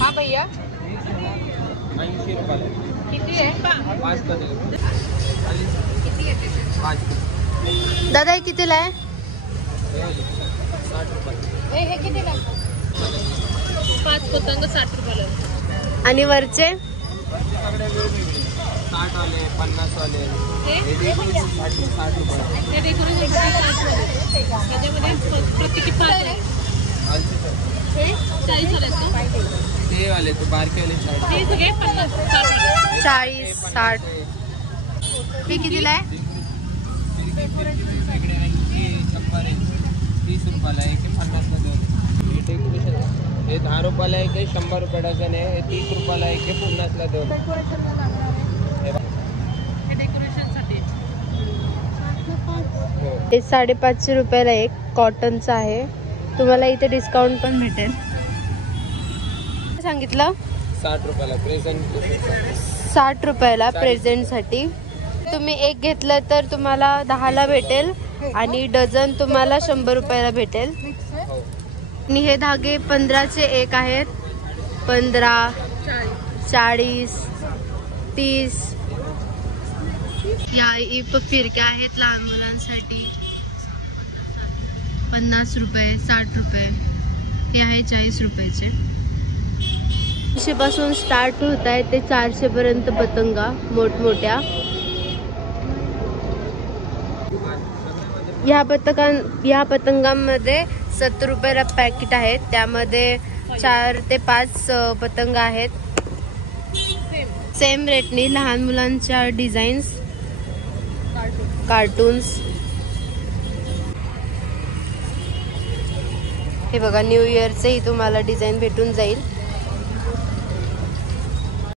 हाँ भैया 80 रुपये किती आहे? 5 का दे किती आहे? 5 दादा हे कितीला आहे? 60 रुपये हे कितीला? 5 पतंग 60 रुपयाला. आणि वरचे 60 वाले 50 वाले हे 60 रुपये. हे डेकोरेशन 60 रुपये. त्याच्यामध्ये प्रत्येकी 5 आहे. हे 40 वाले आहेत का? ते वाले तो बारके वाले 60. हे सगळे 50 60. 40 60. हे कितीला आहे? वेगळे आहे की 30 रुपयाला आहे की 50 ला दोन. हे डेकोरेशन हे 10 रुपयाला आहे की 100 रुपये डझन आहे. हे 30 रुपयाला आहे की 50 ला दोन. हे डेकोरेशनसाठी. हो. हे 550 रुपयाला एक कॉटनचं आहे. तुम्हाला इथे डिस्काउंट पण भेटेल. सांगितलं 60 रुपयाला प्रेझेंट. 60 रुपयाला प्रेझेंटसाठी. तुम्ही एक घेतलं तर तुम्हाला 10ला भेटेल आणि डझन तुम्हाला 100 रुपयाला भेटेल. हो. आणि हे धागे 15चे एक आहेत. 15 40 30. या फिरक्या आहेत लहान मुलांसाठी 50 रुपये 60 रुपये. हे आहे 40 रुपयाचे. 300 पासून स्टार्ट होत आहे ते 400 पर्यंत पतंगा मोठमोठ्या. ह्या पतंगांमध्ये 70 रुपयाला पॅकेट आहेत. त्यामध्ये 4 ते 5 पतंग आहेत. सेम रेटनी लहान मुलांच्या डिझाईन्स कार्टून्स. हे बघा न्यू इयरचेही तुम्हाला डिझाईन भेटून जाईल.